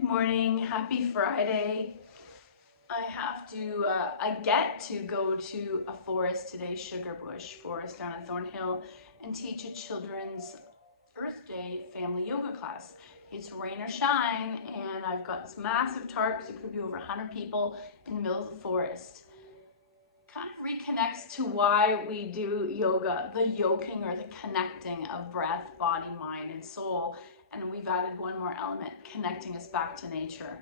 Good morning, happy Friday. I get to go to a forest today, Sugarbush Forest down in Thornhill, and teach a children's Earth Day family yoga class. It's rain or shine, and I've got this massive tarp, because it could be over 100 people in the middle of the forest. Kind of reconnects to why we do yoga, the yoking or the connecting of breath, body, mind, and soul. And we've added one more element, connecting us back to nature.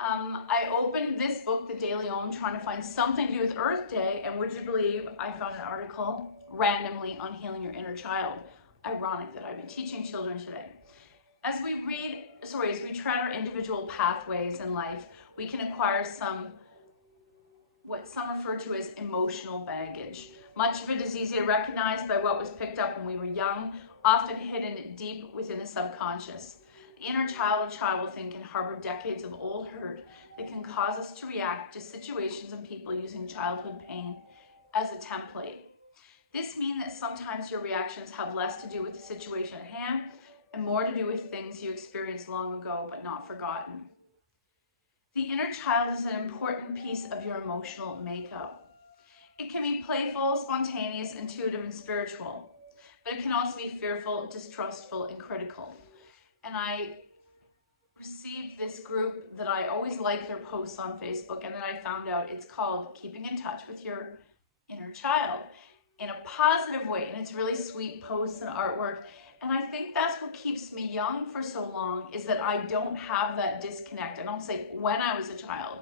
I opened this book, The Daily Om, trying to find something to do with Earth Day, and would you believe I found an article randomly on healing your inner child. Ironic that I'd be teaching children today. As we tread our individual pathways in life, we can acquire what some refer to as emotional baggage. Much of it is easy to recognize by what was picked up when we were young, often hidden deep within the subconscious. The inner child or child within can harbor decades of old hurt that can cause us to react to situations and people using childhood pain as a template. This means that sometimes your reactions have less to do with the situation at hand and more to do with things you experienced long ago but not forgotten. The inner child is an important piece of your emotional makeup. It can be playful, spontaneous, intuitive, and spiritual, but it can also be fearful, distrustful, and critical. And I received this group that I always like their posts on Facebook, and then I found out it's called Keeping in Touch with Your Inner Child in a positive way, and it's really sweet posts and artwork. And I think that's what keeps me young for so long, is that I don't have that disconnect. I don't say when I was a child.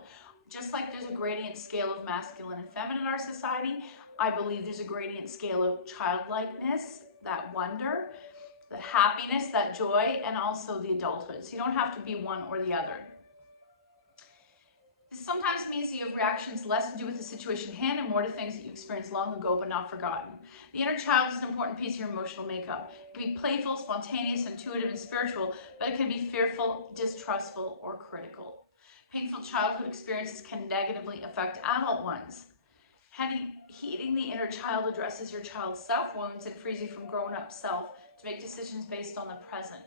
Just like there's a gradient scale of masculine and feminine in our society, I believe there's a gradient scale of childlikeness, that wonder, the happiness, that joy, and also the adulthood. So you don't have to be one or the other. This sometimes means that you have reactions less to do with the situation at hand and more to things that you experienced long ago but not forgotten. The inner child is an important piece of your emotional makeup. It can be playful, spontaneous, intuitive, and spiritual, but it can be fearful, distrustful, or critical. Painful childhood experiences can negatively affect adult ones. Healing the inner child addresses your child's self-wounds and frees you from grown-up self to make decisions based on the present.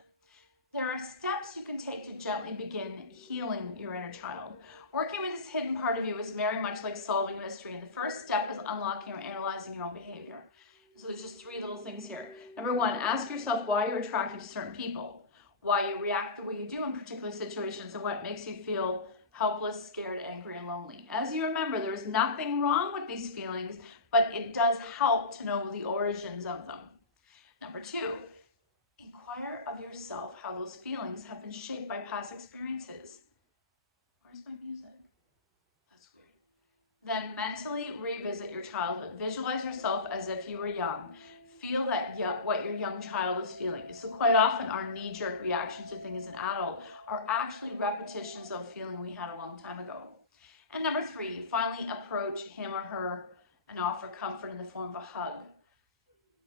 There are steps you can take to gently begin healing your inner child. Working with this hidden part of you is very much like solving a mystery, and the first step is unlocking or analyzing your own behavior. So there's just 3 little things here. Number 1, ask yourself why you're attracted to certain people, why you react the way you do in particular situations, and what makes you feel helpless, scared, angry, and lonely. As you remember, there is nothing wrong with these feelings, but it does help to know the origins of them. Number 2, inquire of yourself how those feelings have been shaped by past experiences. Where's my music? That's weird. Then mentally revisit your childhood. Visualize yourself as if you were young. Feel what your young child is feeling. So quite often our knee-jerk reactions to things as an adult are actually repetitions of feeling we had a long time ago. And number 3, finally approach him or her and offer comfort in the form of a hug,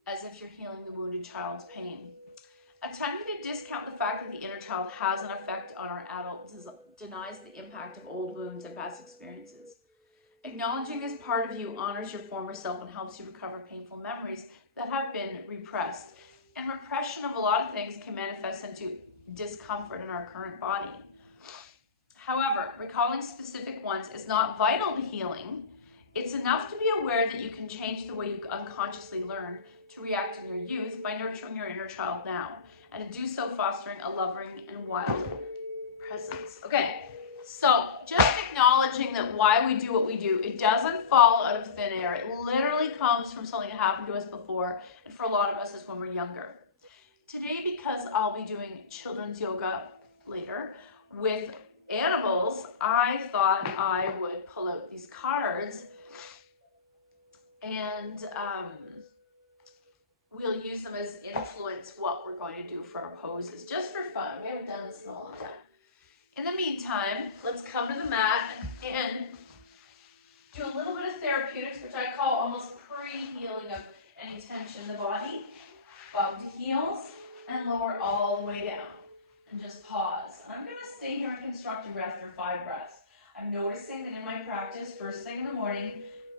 as if you're healing the wounded child's pain. Attempting to discount the fact that the inner child has an effect on our adults denies the impact of old wounds and past experiences. Acknowledging this part of you honors your former self and helps you recover painful memories that have been repressed. And repression of a lot of things can manifest into discomfort in our current body. However, recalling specific ones is not vital to healing. It's enough to be aware that you can change the way you unconsciously learned to react in your youth by nurturing your inner child now, and to do so fostering a loving and wild presence. Okay, so just acknowledging that why we do what we do, it doesn't fall out of thin air. It literally comes from something that happened to us before, and for a lot of us is when we're younger. Today, because I'll be doing children's yoga later with animals, I thought I would pull out these cards and we'll use them as influence what we're going to do for our poses, just for fun. We haven't done this in a long time. In the meantime, let's come to the mat and do a little bit of therapeutics, which I call almost pre-healing of any tension in the body. Bum to heels and lower all the way down. And just pause. And I'm going to stay here in constructive breath for 5 breaths. I'm noticing that in my practice, first thing in the morning,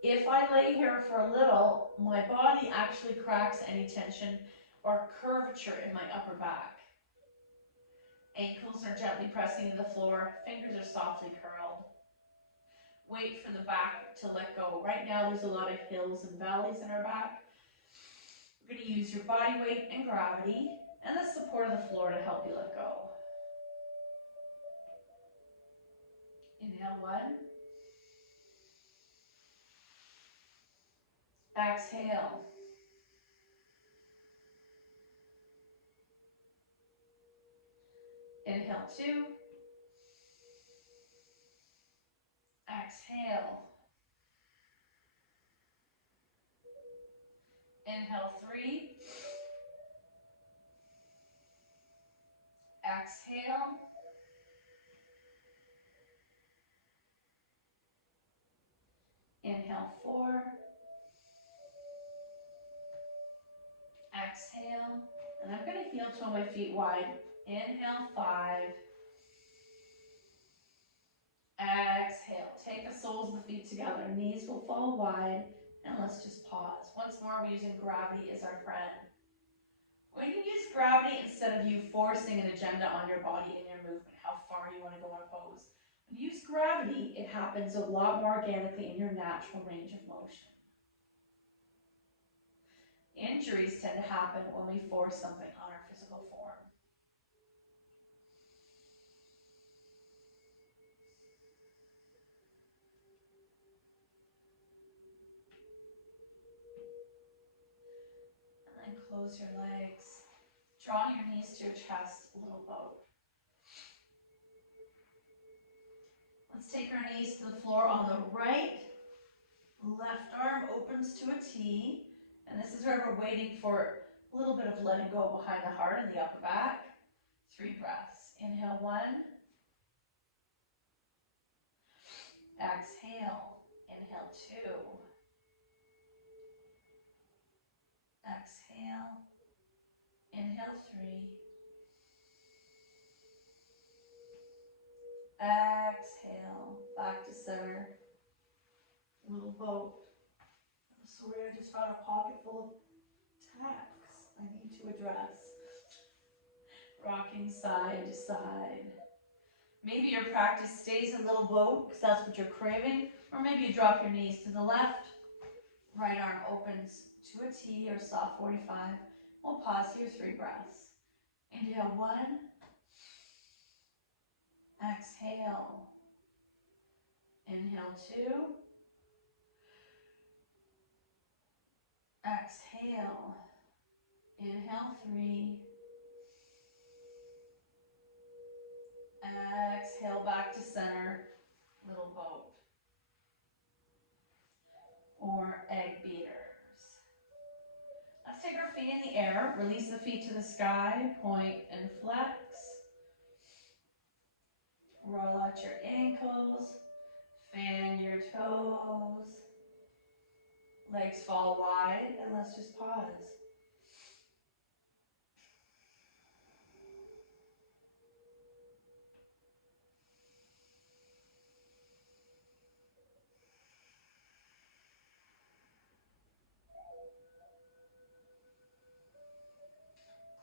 if I lay here for a little, my body actually cracks any tension or curvature in my upper back. Ankles are gently pressing into the floor. Fingers are softly curled. Wait for the back to let go. Right now there's a lot of hills and valleys in our back. You're going to use your body weight and gravity and the support of the floor to help you let go. Inhale, 1. Exhale. Inhale, 2. Exhale. Inhale, 3. Exhale. Inhale, 4. Exhale. And I'm going to heel toe my feet wide. Inhale, 5. Exhale. Take the soles of the feet together. Knees will fall wide. And let's just pause. Once more, we're using gravity as our friend. We can use gravity instead of you forcing an agenda on your body and your movement, how far you want to go in a pose. When you use gravity, it happens a lot more organically in your natural range of motion. Injuries tend to happen when we force something on our physical form. And then close your legs. Draw your knees to your chest, little boat. Let's take our knees to the floor on the right. Left arm opens to a T. And this is where we're waiting for a little bit of letting go behind the heart and the upper back. 3 breaths. Inhale, 1. Exhale. Inhale, 2. Exhale. Inhale, 3. Exhale. Back to center. Little boat. I'm sorry, I just found a pocket full of tacks I need to address. Rocking side to side. Maybe your practice stays in little boat because that's what you're craving, or maybe you drop your knees to the left. Right arm opens to a T or soft 45. We'll pause here, 3 breaths. Inhale, 1. Exhale. Inhale, 2. Exhale. Inhale, 3. Exhale, back to center, little boat. Or egg beaters. Let's take our feet in the air, release the feet to the sky, point and flex. Roll out your ankles, fan your toes. Legs fall wide, and let's just pause.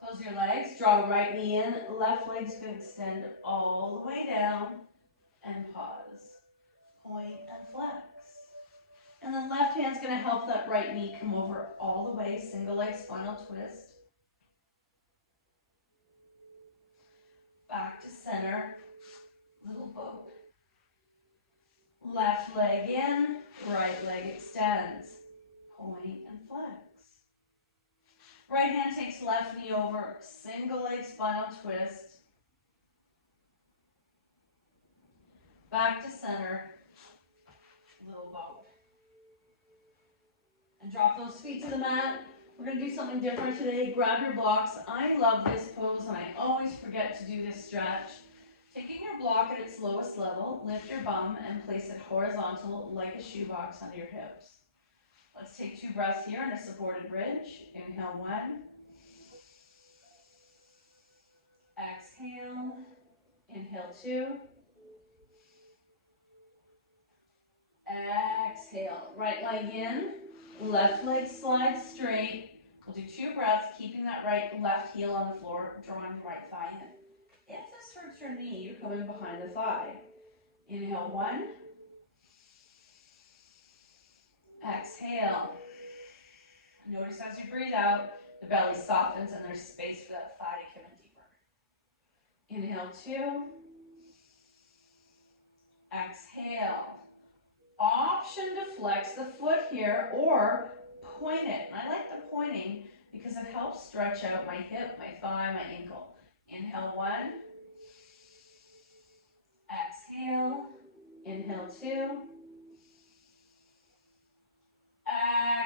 Close your legs, draw right knee in, left leg's going to extend all the way down, and pause. Point and flex. And then left hand's going to help that right knee come over all the way, single leg spinal twist. Back to center, little boat. Left leg in, right leg extends. Point and flex. Right hand takes left knee over, single leg spinal twist. Back to center, little boat. And drop those feet to the mat. We're going to do something different today. Grab your blocks. I love this pose and I always forget to do this stretch. Taking your block at its lowest level, lift your bum and place it horizontal like a shoebox under your hips. Let's take 2 breaths here in a supported bridge. Inhale, 1. Exhale. Inhale, 2. Exhale. Right leg in. Left leg slides straight. We'll do 2 breaths, keeping that left heel on the floor, drawing the right thigh in. If this hurts your knee, you're coming behind the thigh. Inhale, 1. Exhale. Notice as you breathe out, the belly softens and there's space for that thigh to come in deeper. Inhale, 2. Exhale. Option to flex the foot here or point it. I like the pointing because it helps stretch out my hip, my thigh, my ankle. Inhale, 1. Exhale. Inhale, 2.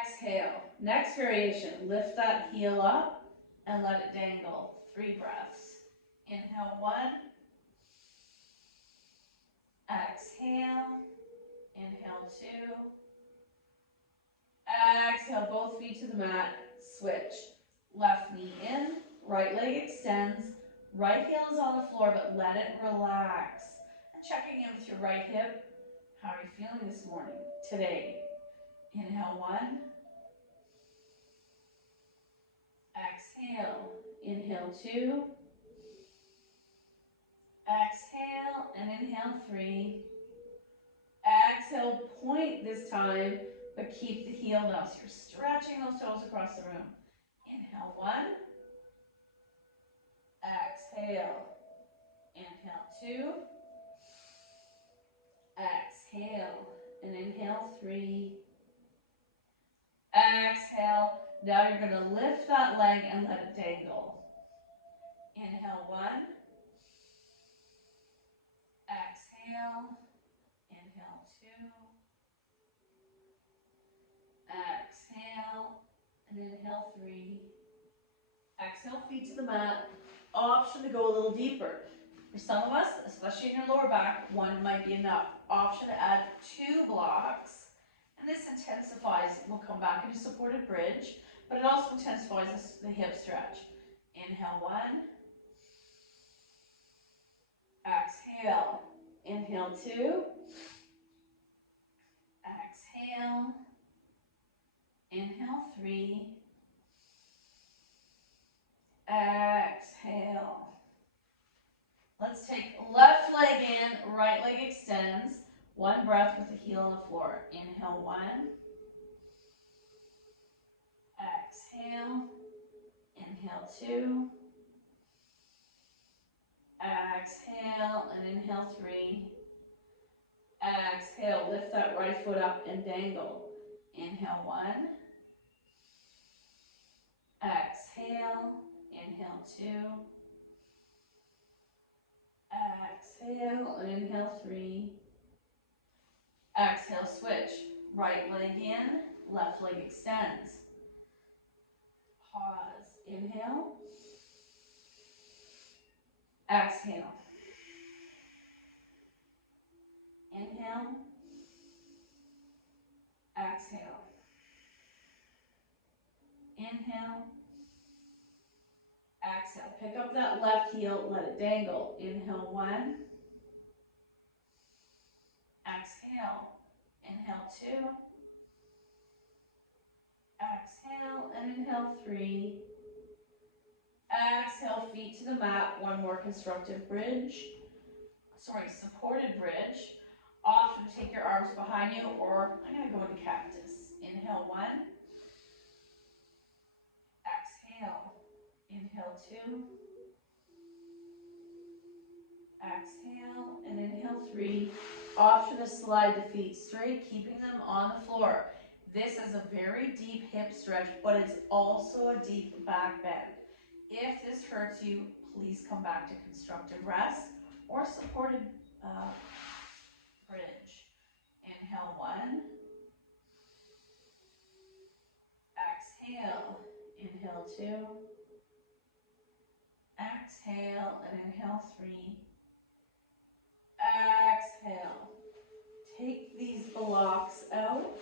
Exhale. Next variation, lift that heel up and let it dangle. 3 breaths. Inhale, 1. Exhale. Inhale, 2. Exhale, both feet to the mat. Switch. Left knee in, right leg extends. Right heel is on the floor, but let it relax. And checking in with your right hip. How are you feeling this morning, today? Inhale, 1. Exhale. Inhale, 2. Exhale and inhale, 3. Exhale, point this time, but keep the heel down. So you're stretching those toes across the room. Inhale, 1. Exhale. Inhale, 2. Exhale and inhale, 3. Exhale. Now you're going to lift that leg and let it dangle. Inhale, 1. Exhale. Inhale, 2. Exhale. And inhale, 3. Exhale, feet to the mat. Option to go a little deeper. For some of us, especially in your lower back, 1 might be enough. Option to add 2 blocks. And this intensifies, we'll come back into supported bridge, but it also intensifies the hip stretch. Inhale, 1. Exhale. Inhale, 2. Exhale. Inhale, 3. Exhale. Let's take left leg in, right leg extends. 1 breath with the heel on the floor. Inhale, 1. Exhale. Inhale, 2. Exhale and inhale, 3. Exhale, lift that right foot up and dangle. Inhale, 1. Exhale. Inhale, 2. Exhale and inhale, 3. Exhale, switch. Right leg in, left leg extends. Pause. Inhale. Exhale. Inhale. Exhale. Inhale. Exhale. Pick up that left heel, let it dangle. Inhale, 1. Exhale. Inhale, 2. Exhale and inhale, 3. Exhale, feet to the mat. 1 more constructive bridge. Supported bridge. Option to take your arms behind you, or I'm going to go into cactus. Inhale, 1. Exhale. Inhale, 2. Exhale and inhale, 3. Option to slide the feet straight, keeping them on the floor. This is a very deep hip stretch, but it's also a deep back bend. If this hurts you, please come back to constructive rest or supported bridge. Inhale, 1. Exhale. Inhale, 2. Exhale and inhale, 3. Exhale. Take these blocks out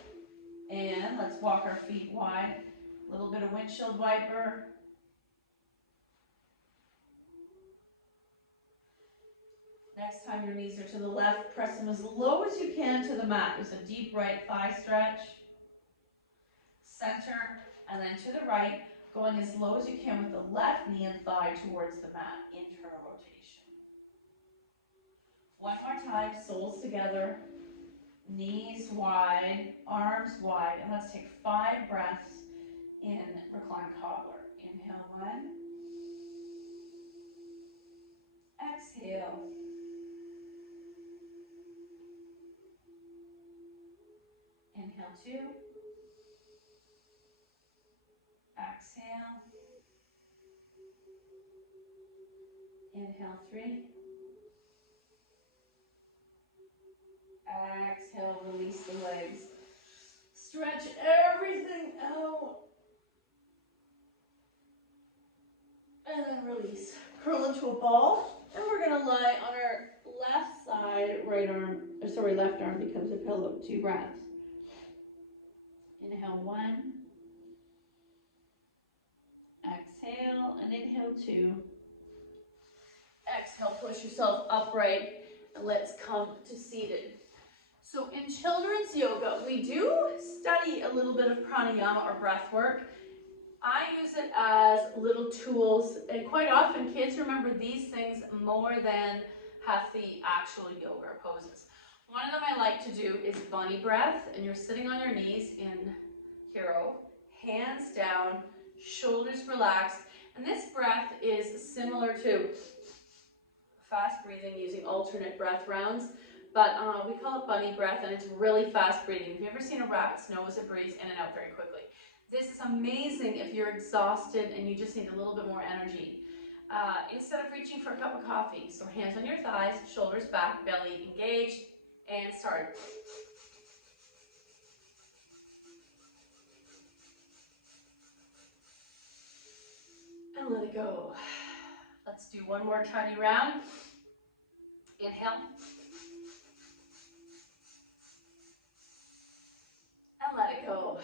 and let's walk our feet wide. A little bit of windshield wiper. Next time your knees are to the left, press them as low as you can to the mat. There's a deep right thigh stretch. Center, and then to the right, going as low as you can with the left knee and thigh towards the mat. Internal rotation. tight, soles together, knees wide, arms wide, and let's take 5 breaths in reclined cobbler. Inhale 1, exhale, inhale 2, exhale, inhale 3, exhale, release the legs, stretch everything out, and then release. Curl into a ball, and we're gonna lie on our left side, left arm becomes a pillow. 2 breaths. Inhale 1, exhale, and inhale 2. Exhale, push yourself upright, and let's come to seated. So in children's yoga, we do study a little bit of pranayama or breath work. I use it as little tools, and quite often kids remember these things more than half the actual yoga poses. One of them I like to do is bunny breath, and you're sitting on your knees in hero, hands down, shoulders relaxed, and this breath is similar to fast breathing using alternate breath rounds, but we call it bunny breath, and it's really fast breathing. Have you ever seen a rabbit's nose? It breathes in and out very quickly. This is amazing if you're exhausted and you just need a little bit more energy. Instead of reaching for a cup of coffee, so hands on your thighs, shoulders back, belly engaged, and start. And let it go. Let's do one more tiny round. Inhale. And let it go.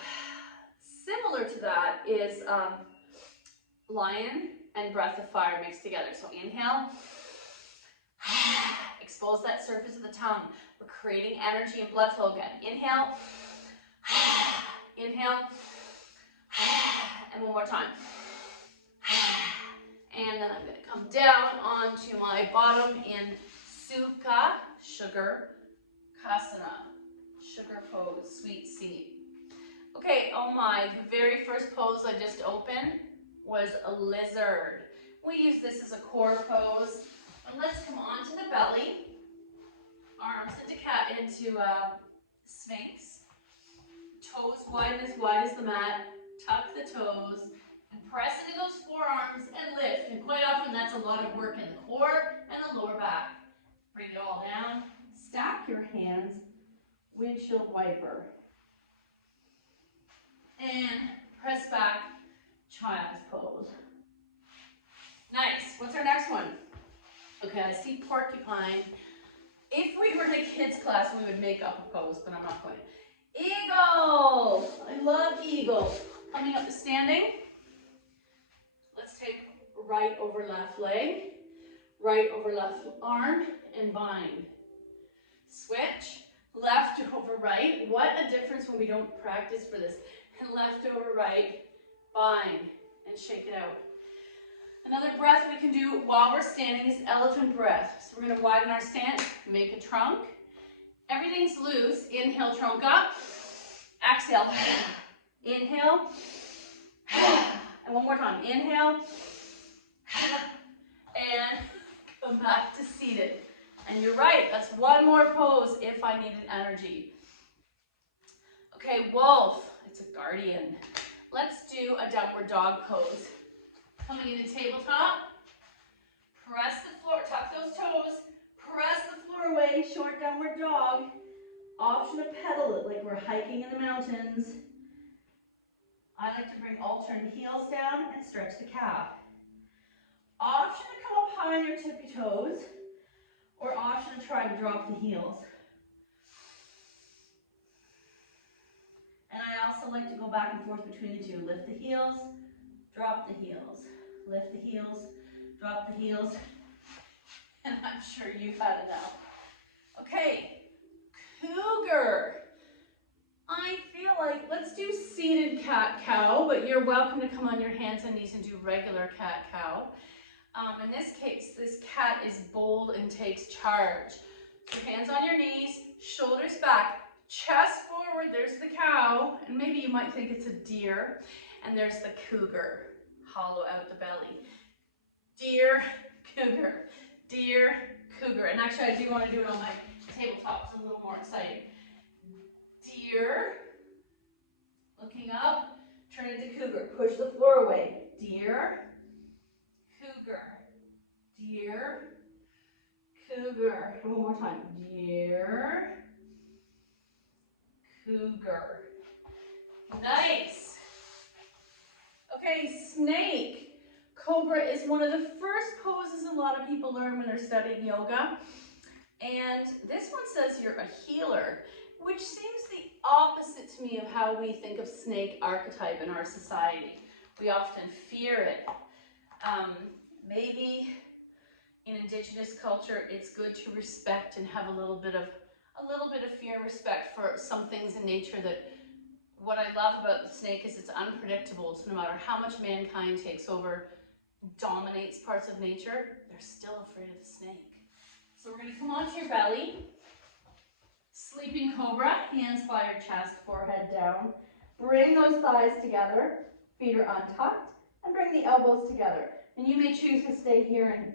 Similar to that is lion and breath of fire mixed together. So inhale. Expose that surface of the tongue. We're creating energy and blood flow again. Inhale. Inhale. And one more time. And then I'm going to come down onto my bottom in Sukha, sugar, Kasana, sugar pose, sweet seat. Okay, oh my, the very first pose I just opened was a lizard. We use this as a core pose. And let's come onto the belly, arms into Sphinx, toes wide as the mat, tuck the toes, and press into those forearms and lift. And quite often that's a lot of work in the core and the lower back. Bring it all down, stack your hands, windshield wiper. And press back, child's pose. Nice. What's our next one? Okay, I see porcupine. If we were in a kids class, we would make up a pose, but I'm not going to. Eagle. I love eagle. Coming up to standing. Let's take right over left leg, right over left arm, and bind. Switch. Left over right. What a difference when we don't practice for this. And left over right, bind, and shake it out. Another breath we can do while we're standing is elephant breath. So we're going to widen our stance, make a trunk. Everything's loose. Inhale, trunk up. Exhale. Inhale. And one more time. Inhale. And come back to seated. And you're right, that's one more pose if I needed energy. Okay, wolf. It's a guardian. Let's do a downward dog pose. Coming into tabletop. Press the floor, tuck those toes. Press the floor away, short downward dog. Option to pedal it like we're hiking in the mountains. I like to bring alternate heels down and stretch the calf. Option to come up high on your tippy toes, or option to try to drop the heels. And I also like to go back and forth between the two. Lift the heels, drop the heels. Lift the heels, drop the heels. And I'm sure you've had enough. Okay, cougar. I feel like, let's do seated cat-cow, but you're welcome to come on your hands and knees and do regular cat-cow. In this case, this cat is bold and takes charge. Your hands on your knees, shoulders back, chest forward. There's the cow, and maybe you might think it's a deer, and there's the cougar. Hollow out the belly. Deer, cougar, deer, cougar. And actually, I do want to do it on my tabletop. It's a little more exciting. Deer, looking up, turn into cougar. Push the floor away. Deer, cougar, deer, cougar. One more time. Deer, cougar. Nice. Okay, snake. Cobra is one of the first poses a lot of people learn when they're studying yoga. And this one says you're a healer, which seems the opposite to me of how we think of snake archetype in our society. We often fear it. Maybe in indigenous culture, it's good to respect and have a little bit of fear and respect for some things in nature. That what I love about the snake is it's unpredictable. So no matter how much mankind takes over, dominates parts of nature, they're still afraid of the snake. So we're going to come onto your belly. Sleeping cobra, hands by your chest, forehead down. Bring those thighs together, feet are untucked, and bring the elbows together. And you may choose to stay here in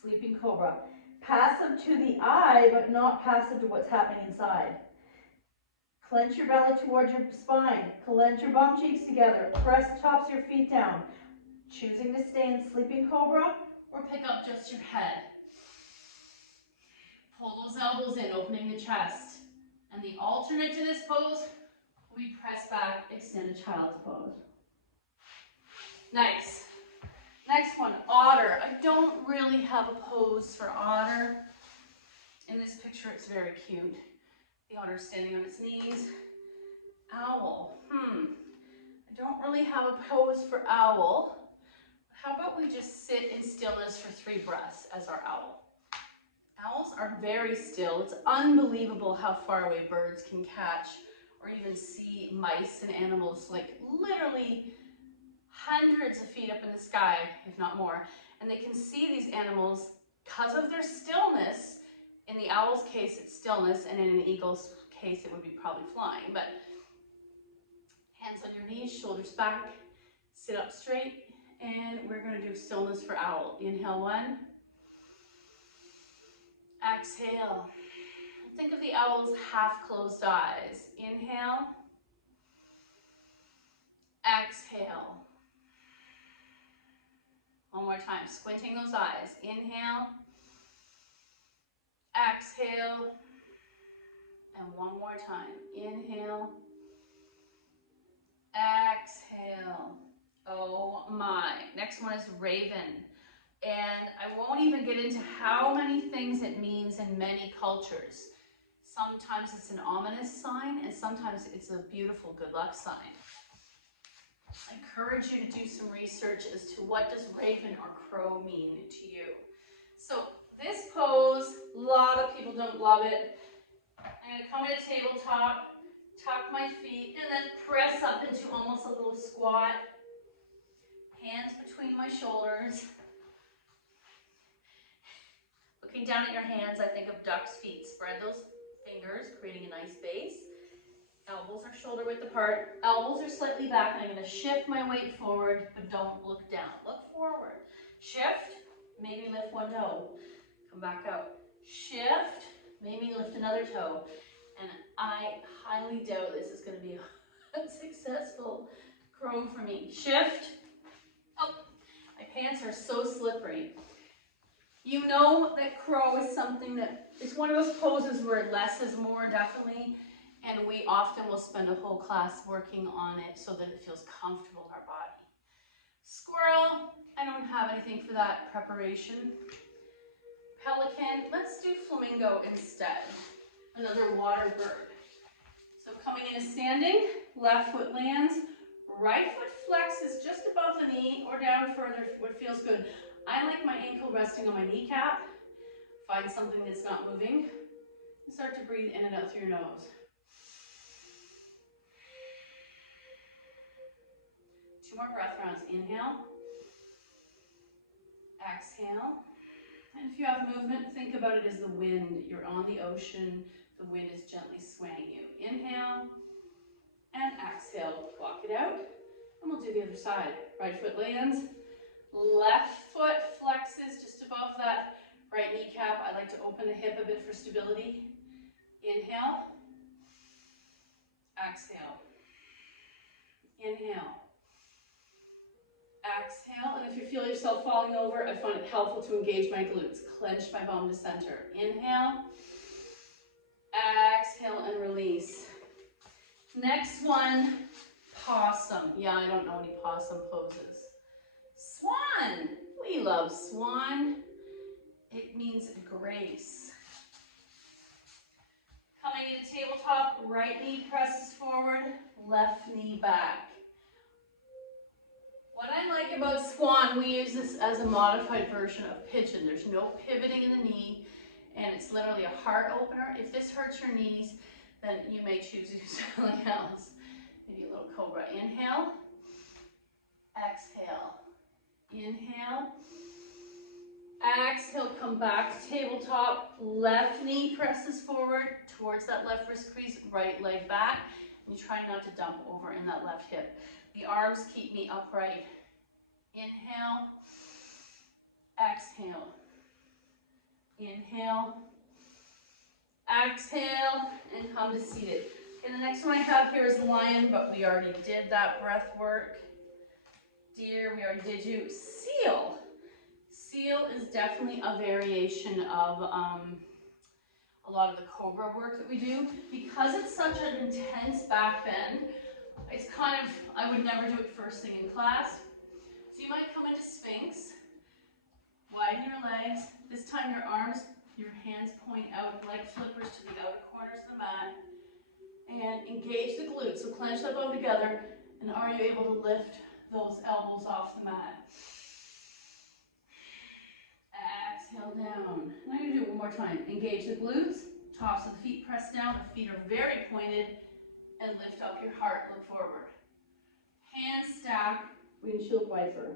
sleeping cobra. Passive to the eye, but not passive to what's happening inside. Clench your belly towards your spine. Clench your bum cheeks together. Press tops of your feet down. Choosing to stay in sleeping cobra or pick up just your head. Pull those elbows in, opening the chest. And the alternate to this pose will be press back, extend a child's pose. Nice. Next one, otter. I don't really have a pose for otter. In this picture, it's very cute. The otter standing on its knees. Owl. I don't really have a pose for owl. How about we just sit in stillness for 3 breaths as our owl? Owls are very still. It's unbelievable how far away birds can catch or even see mice and animals, like literally hundreds of feet up in the sky, if not more. And they can see these animals because of their stillness. In the owl's case, it's stillness, and in an eagle's case, it would be probably flying. But hands on your knees, shoulders back, sit up straight, and we're going to do stillness for owl. Inhale 1. Exhale. Think of the owl's half-closed eyes. Inhale. Exhale. One more time, squinting those eyes. Inhale. Exhale. And one more time. Inhale. Exhale. Oh my. Next one is raven. And I won't even get into how many things it means in many cultures. Sometimes it's an ominous sign, and sometimes it's a beautiful good luck sign. I encourage you to do some research as to what does raven or crow mean to you. So this pose, a lot of people don't love it. I'm going to come to a tabletop, tuck my feet, and then press up into almost a little squat. Hands between my shoulders. Looking down at your hands, I think of duck's feet. Spread those fingers, creating a nice base. Elbows are shoulder width apart. Elbows are slightly back, and I'm going to shift my weight forward, but don't look down. Look forward. Shift, maybe lift one toe. Come back out. Shift, maybe lift another toe. And I highly doubt this is going to be a successful crow for me. Shift. Oh, my pants are so slippery. You know that crow is something that, it's one of those poses where less is more, definitely. And we often will spend a whole class working on it so that it feels comfortable in our body. Squirrel, I don't have anything for that preparation. Pelican, let's do flamingo instead. Another water bird. So coming into standing, left foot lands, right foot flexes just above the knee or down further, what feels good. I like my ankle resting on my kneecap. Find something that's not moving. And start to breathe in and out through your nose. 2 more breath rounds. Inhale. Exhale. And if you have movement, think about it as the wind. You're on the ocean, the wind is gently swaying you. Inhale and exhale, walk it out. And we'll do the other side. Right foot lands, left foot flexes just above that right kneecap. I like to open the hip a bit for stability. Inhale, exhale, inhale, exhale. And if you feel yourself falling over, I find it helpful to engage my glutes. Clench my bum to center. Inhale, exhale, and release. Next one, possum. Yeah, I don't know any possum poses. Swan. We love swan. It means grace. Coming into tabletop, right knee presses forward, left knee back. What I like about swan, we use this as a modified version of pigeon. There's no pivoting in the knee, and it's literally a heart opener. If this hurts your knees, then you may choose to do something else. Maybe a little cobra. Inhale, exhale, inhale, exhale, come back to tabletop, left knee presses forward towards that left wrist crease, right leg back, and you try not to dump over in that left hip. The arms keep me upright. Inhale, exhale, inhale, exhale, and come to seated. And the next one I have here is lion, but we already did that breath work. Deer, we already did you. Seal. Seal is definitely a variation of a lot of the cobra work that we do. Because it's such an intense back bend, it's kind of, I would never do it first thing in class. So you might come into Sphinx, widen your legs. This time your arms, your hands point out, leg flippers to the outer corners of the mat. And engage the glutes, so clench that bone together, and are you able to lift those elbows off the mat? Exhale down. And I'm going to do it one more time. Engage the glutes, tops of the feet press down, the feet are very pointed, and lift up your heart, look forward. Hands stack, windshield wiper.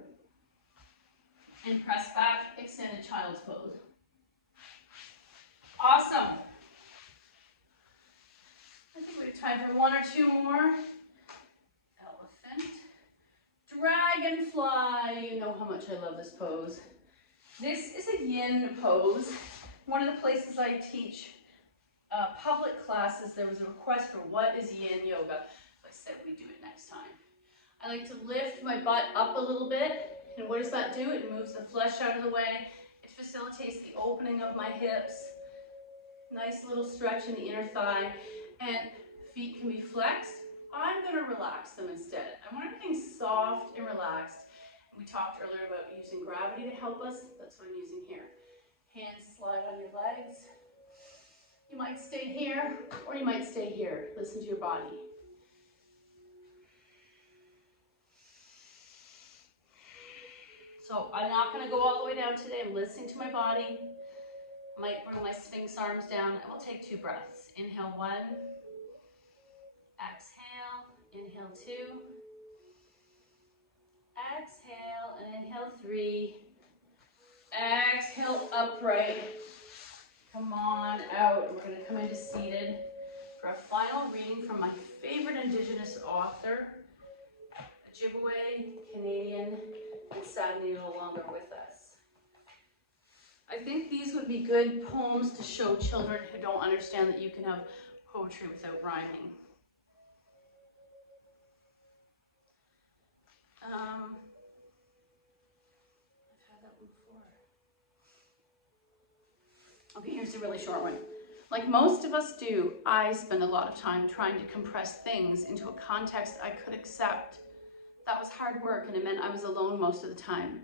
And press back, extended child's pose. Awesome. I think we have time for one or two more. Elephant. Dragonfly. You know how much I love this pose. This is a yin pose. One of the places I teach public classes, there was a request for what is yin yoga. So I said we do it next time. I like to lift my butt up a little bit. And what does that do? It moves the flesh out of the way. It facilitates the opening of my hips. Nice little stretch in the inner thigh. And feet can be flexed. I'm going to relax them instead. I want everything soft and relaxed. And we talked earlier about using gravity to help us. That's what I'm using here. Hands slide on your legs. You might stay here or you might stay here. Listen to your body. So I'm not going to go all the way down today. I'm listening to my body. I might bring my Sphinx arms down. I will take 2 breaths. Inhale 1. Exhale. Inhale 2. Exhale and inhale 3. Exhale upright. Come on out. We're going to come into seated for a final reading from my favorite Indigenous author, Ojibwe, Canadian, and sadly no longer with us. I think these would be good poems to show children who don't understand that you can have poetry without rhyming. I've had that one before. Okay, here's a really short one. Like most of us do, I spend a lot of time trying to compress things into a context I could accept. That was hard work, and it meant I was alone most of the time.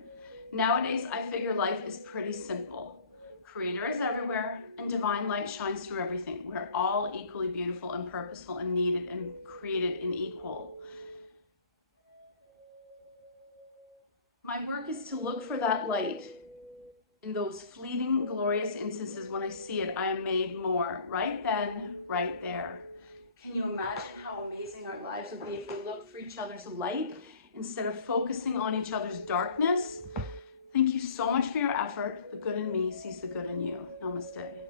Nowadays, I figure life is pretty simple. Creator is everywhere, and divine light shines through everything. We're all equally beautiful and purposeful and needed and created in equal. My work is to look for that light in those fleeting, glorious instances when I see it, I am made more. Right then, right there. Can you imagine how amazing our lives would be if we looked for each other's light instead of focusing on each other's darkness? Thank you so much for your effort. The good in me sees the good in you. Namaste.